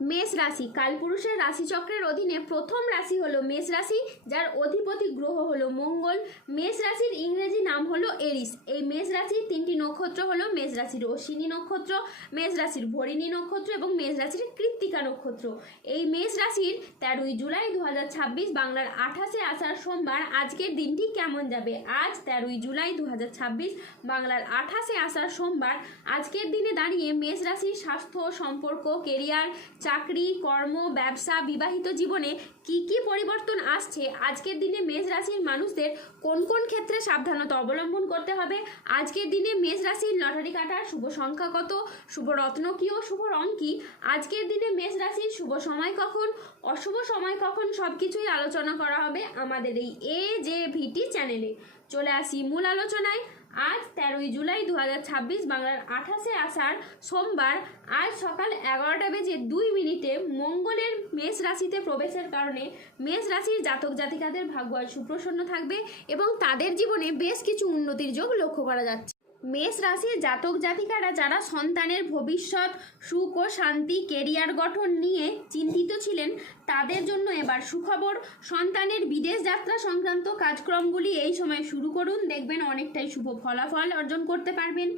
মেষ রাশি কালপুরুষের রাশিচক্রের অধীনে প্রথম রাশি হলো মেষ রাশি, যার অধিপতি গ্রহ হলো মঙ্গল। মেষ রাশির ইংরেজি নাম হলো এরিস। এই মেষ রাশির তিনটি নক্ষত্র হলো মেষ রাশির অশ্বিনী নক্ষত্র, মেষ রাশির ভরিণী নক্ষত্র এবং মেষ রাশির কৃত্তিকা নক্ষত্র। এই মেষ রাশির 13ই জুলাই 2026 বাংলার 28শে আষাঢ় সোমবার আজকের দিনটি কেমন যাবে। আজ 13ই জুলাই 2026 বাংলার 28শে আষাঢ় সোমবার আজকের দিনে দাঁড়িয়ে মেষ রাশির স্বাস্থ্য, সম্পর্ক, কেরিয়ার, চাকরি, কর্ম, ব্যবসা, বিবাহিত জীবনে কি কি পরিবর্তন আসছে, আজকের দিনে মেষ রাশির মানুষদের কোন কোন ক্ষেত্রে সাবধানতা অবলম্বন করতে হবে, আজকের দিনে মেষ রাশির লটারি কাটার শুভ সংখ্যা কত, শুভ রত্ন কি ও শুভ রং কি, আজকের দিনে মেষ রাশির শুভ সময় কখন, অশুভ সময় কখন, সবকিছুই আলোচনা করা হবে আমাদের এই AJVT চ্যানেলে। চলে আসি মূল আলোচনায়। আজ 13ই জুলাই 2026 বাংলার 28শে আষাঢ় সোমবার আজ সকাল 11টা বেজে 2 মিনিটে মঙ্গলের মেষ রাশিতে প্রবেশের কারণে মেষ রাশির জাতক জাতিকাদের ভাগ্য আজ সুপ্রসন্ন থাকবে এবং তাদের জীবনে বেশ কিছু উন্নতির যোগ লক্ষ্য করা যাচ্ছে। মেষ রাশির জাতক জাতিকারা যারা সন্তানের ভবিষ্যৎ, সুখ ও শান্তি, কেরিয়ার গঠন নিয়ে চিন্তিত ছিলেন তাদের জন্য এবার সুখবর। সন্তানের বিদেশ যাত্রা সংক্রান্ত কাজকর্মগুলি এই সময় শুরু করুন, দেখবেন অনেকটাই শুভ ফলাফল অর্জন করতে পারবেন।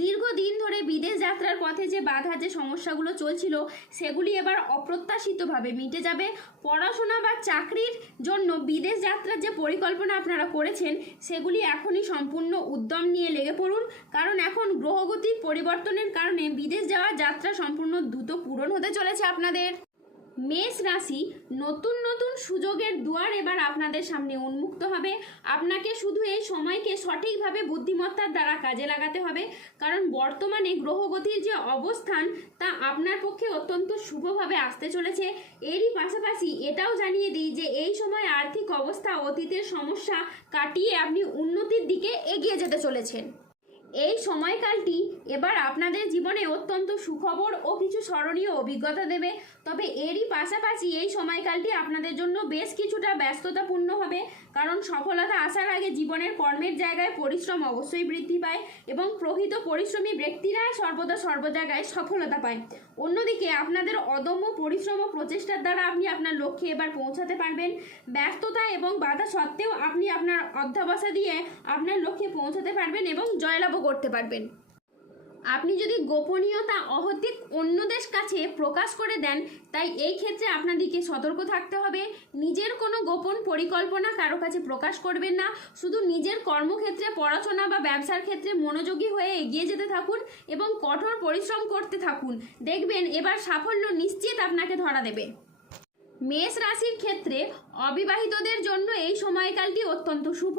দীর্ঘদিন ধরে বিদেশ যাত্রার পথে যে বাধা, যে সমস্যাগুলো চলছিল সেগুলি এবার অপ্রত্যাশিতভাবে মিটে যাবে। পড়াশোনা বা চাকরির জন্য বিদেশ যাত্রার যে পরিকল্পনা আপনারা করেছেন সেগুলি এখনই সম্পূর্ণ উদ্যম নিয়ে লেগে পড়ুন, কারণ এখন গ্রহগতির পরিবর্তনের কারণে বিদেশ যাওয়ার যাত্রা সম্পূর্ণ দ্রুত পূরণ হতে চলেছে আপনাদের। মেষ রাশি নতুন নতুন সুযোগের দুয়ার এবার আপনাদের সামনে উন্মুক্ত হবে। আপনাকে শুধু এই সময়কে সঠিকভাবে বুদ্ধিমত্তার দ্বারা কাজে লাগাতে হবে, কারণ বর্তমানে গ্রহগতির যে অবস্থান তা আপনার পক্ষে অত্যন্ত শুভভাবে আসতে চলেছে। এরই পাশাপাশি এটাও জানিয়ে দিই যে এই সময় আর্থিক অবস্থা, অতীতের সমস্যা কাটিয়ে আপনি উন্নতির দিকে এগিয়ে যেতে চলেছেন। এই সময়কালটি এবার আপনাদের জীবনে অত্যন্ত সুখবর ও কিছু স্মরণীয় অভিজ্ঞতা দেবে। তবে এরই পাশাপাশি এই সময়কালটি আপনাদের জন্য বেশ কিছুটা ব্যস্ততাপূর্ণ হবে, কারণ সফলতা আসার আগে জীবনের কর্মের জায়গায় পরিশ্রম অবশ্যই বৃদ্ধি পায় এবং প্রকৃত পরিশ্রমী ব্যক্তিরা সর্বদা সর্বজায়গায় সফলতা পায়। অন্যদিকে আপনাদের অদম্য পরিশ্রম ও প্রচেষ্টার দ্বারা আপনি আপনার লক্ষ্যে এবার পৌঁছাতে পারবেন। ব্যস্ততা এবং বাধা সত্ত্বেও আপনি আপনার অধ্যবসায় দিয়ে আপনার লক্ষ্যে পৌঁছাতে পারবেন এবং জয়লাভও করতে পারবেন। আপনি যদি গোপনীয়তা অহেতুক অন্যদের কাছে প্রকাশ করে দেন, তাই এই ক্ষেত্রে আপনাদেরকে সতর্ক থাকতে হবে। নিজের কোনো গোপন পরিকল্পনা কারো কাছে প্রকাশ করবেন না। শুধু নিজের কর্মক্ষেত্রে, পড়াশোনা বা ব্যবসার ক্ষেত্রে মনোযোগী হয়ে এগিয়ে যেতে থাকুন এবং কঠোর পরিশ্রম করতে থাকুন। দেখবেন এবার সাফল্য নিশ্চিত আপনাকে ধরা দেবে। মেষ রাশির ক্ষেত্রে অবিবাহিতদের জন্য এই সময়কালটি অত্যন্ত শুভ।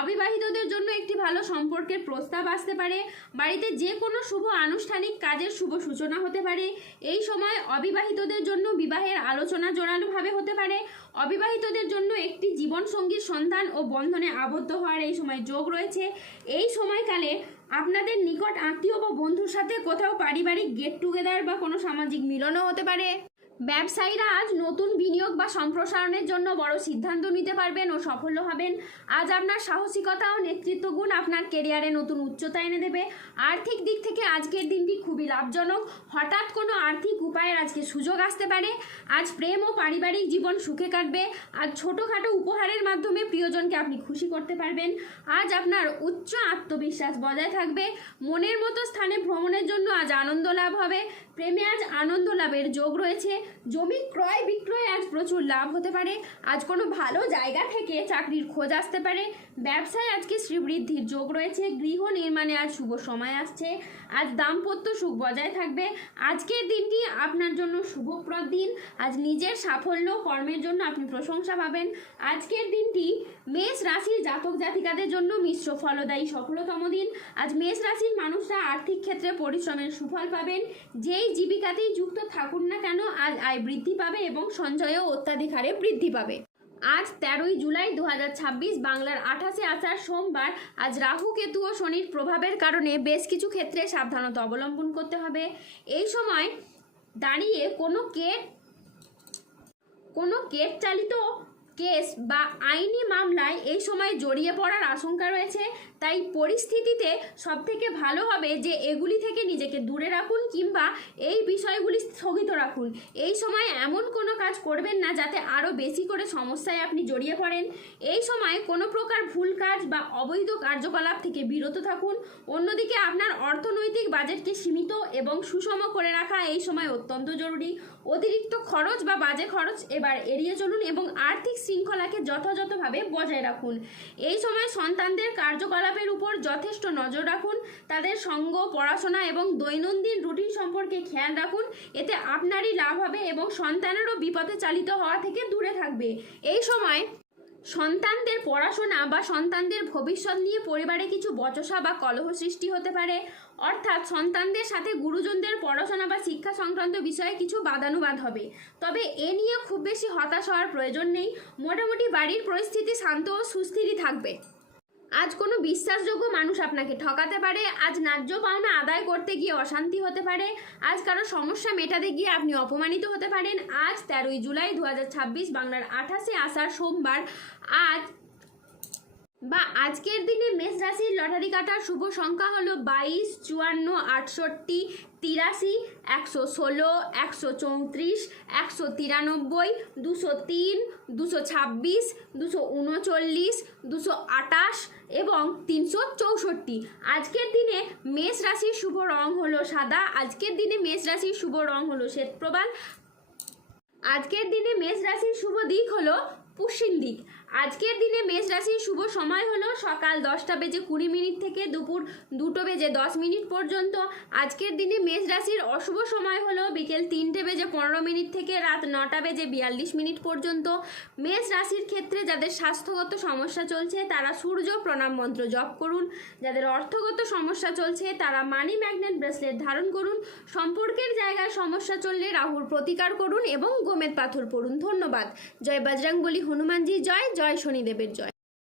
অবিবাহিতদের জন্য একটি ভালো সম্পর্কের প্রস্তাব আসতে পারে। বাড়িতে যে কোনো শুভ আনুষ্ঠানিক কাজের শুভ সূচনা হতে পারে। এই সময় অবিবাহিতদের জন্য বিবাহের আলোচনা জোরালোভাবে হতে পারে। অবিবাহিতদের জন্য একটি জীবনসঙ্গীর সন্ধান ও বন্ধনে আবদ্ধ হওয়ার এই সময় যোগ রয়েছে। এই সময়কালে আপনাদের নিকট আত্মীয় বা বন্ধুর সাথে কোথাও পারিবারিক গেট টুগেদার বা কোনো সামাজিক মিলনও হতে পারে। ব্যবসায়ীরা আজ নতুন বিনিয়োগ বা সম্প্রসারণের জন্য বড় সিদ্ধান্ত নিতে পারবেন ও সফল হবেন। আজ আপনার সাহসিকতা ও নেতৃত্ব গুণ আপনার কেরিয়ারে নতুন উচ্চতা এনে দেবে। আর্থিক দিক থেকে আজকের দিনটি খুবই লাভজনক। হঠাৎ কোনো আর্থিক উপায়ের আজকে সুযোগ আসতে পারে। আজ প্রেম ও পারিবারিক জীবন সুখে কাটবে। আজ ছোটোখাটো উপহারের মাধ্যমে প্রিয়জনকে আপনি খুশি করতে পারবেন। আজ আপনার উচ্চ আত্মবিশ্বাস বজায় থাকবে। মনের মতো স্থানে ভ্রমণের জন্য আজ আনন্দ লাভ হবে। প্রেমে আজ আনন্দ লাভের যোগ রয়েছে। জমি ক্রয় বিক্রয় আজ প্রচুর লাভ হতে পারে। আজ কোনো ভালো জায়গা থেকে চাকরির খোঁজ আসতে পারে। ব্যবসায় আজকে শ্রীবৃদ্ধির যোগ রয়েছে। গৃহ নির্মাণে আজ শুভ সময় আসছে। আজ দাম্পত্য সুখ বজায় থাকবে। আজকের দিনটি আপনার জন্য শুভপ্রদ দিন। আজ নিজের সাফল্য কর্মের জন্য আপনি প্রশংসা পাবেন। আজকের দিনটি মেষ রাশির জাতক জাতিকাদের জন্য মিশ্র ফলদায়ী সফলতম দিন। আজ মেষ রাশির মানুষরা আর্থিক ক্ষেত্রে পরিশ্রমের সুফল পাবেন। যেই জীবিকাতেই যুক্ত থাকুন না কেন আজ আয় বৃদ্ধি পাবে এবং সঞ্চয়ও অত্যাধিক হারে বৃদ্ধি পাবে। আজ 13ই জুলাই 2026 বাংলার 28শে আষাঢ় সোমবার আজ রাহু, কেতু ও শনির প্রভাবের কারণে বেশ কিছু ক্ষেত্রে সাবধানতা অবলম্বন করতে হবে। এই সময় দাঁড়িয়ে কোনো কেট চালিত কেস বা আইনি মামলায় এই সময় জড়িয়ে পড়ার আশঙ্কা রয়েছে। তাই পরিস্থিতিতে সবথেকে ভালো হবে যে এগুলি থেকে নিজেকে দূরে রাখুন কিংবা এই বিষয়গুলি স্থগিত রাখুন। এই সময় এমন কোনো কাজ করবেন না যাতে আরও বেশি করে সমস্যায় আপনি জড়িয়ে পড়েন। এই সময় কোনো প্রকার ভুল কাজ বা অবৈধ কার্যকলাপ থেকে বিরত থাকুন। অন্যদিকে আপনার অর্থনৈতিক বাজেটকে সীমিত এবং সুষম করে রাখা এই সময় অত্যন্ত জরুরি। অতিরিক্ত খরচ বা বাজে খরচ এবার এড়িয়ে চলুন এবং আর্থিক শৃঙ্খলাকে যথাযথভাবে বজায় রাখুন। এই সময় সন্তানদের কার্যকলাপের উপর যথেষ্ট নজর রাখুন। তাদের সঙ্গ, পড়াশোনা এবং দৈনন্দিন রুটিন সম্পর্কে খেয়াল রাখুন। এতে আপনারই লাভ হবে এবং সন্তানেরও বিপথে চালিত হওয়া থেকে দূরে থাকবে। এই সময় সন্তানদের পড়াশোনা বা সন্তানদের ভবিষ্যৎ নিয়ে পরিবারে কিছু বচসা বা কলহ সৃষ্টি হতে পারে, অর্থাৎ সন্তানদের সাথে গুরুজনদের পড়াশোনা বা শিক্ষা সংক্রান্ত বিষয়ে কিছু বাদানুবাদ হবে। তবে এ নিয়ে খুব বেশি হতাশ হওয়ার প্রয়োজন নেই। মোটামুটি বাড়ির পরিস্থিতি শান্ত ও সুস্থিরই থাকবে। আজ কোনো বিশ্বাসযোগ্য মানুষ আপনাকে ঠকাতে পারে। আজ ন্যায্য পাওনা আদায় করতে গিয়ে অশান্তি হতে পারে। আজ কারো সমস্যা মেটাতে গিয়ে আপনি অপমানিত হতে পারেন। আজ 13 জুলাই 2026 বাংলার 28 আষাঢ় সোমবার আজকের দিনে মেষ রাশির লটারি কাটার শুভ সংখ্যা হলো 22, 54, 68, 83, 116, 134, 193, 203, 226, 239, 228 এবং 364। আজকের দিনে মেষ রাশির শুভ রং হলো সাদা। আজকের দিনে মেষ রাশির শুভ রং হলো শ্বেতপ্রবাল। আজকের দিনে মেষ রাশির শুভ দিক হলো পশ্চিম দিক। আজকের দিনে মেষ রাশির শুভ সময় হলো সকাল 10:20 থেকে দুপুর 2:10 পর্যন্ত। আজকের দিনে মেষ রাশির অশুভ সময় হলো বিকেল 3:15 থেকে রাত 9:42 পর্যন্ত। মেষ রাশির ক্ষেত্রে যাদের স্বাস্থ্যগত সমস্যা চলছে তারা সূর্য প্রণাম মন্ত্র জপ করুন। যাদের অর্থগত সমস্যা চলছে তারা মানি ম্যাগনেট ব্রেসলেট ধারণ করুন। সম্পর্কের জায়গায় সমস্যা চললে রাহুর প্রতিকার করুন এবং গোমেদ পাথর পড়ুন। ধন্যবাদ। জয় বজরংবলী, হনুমানজি জয়, জয় শনিদেবের জয়।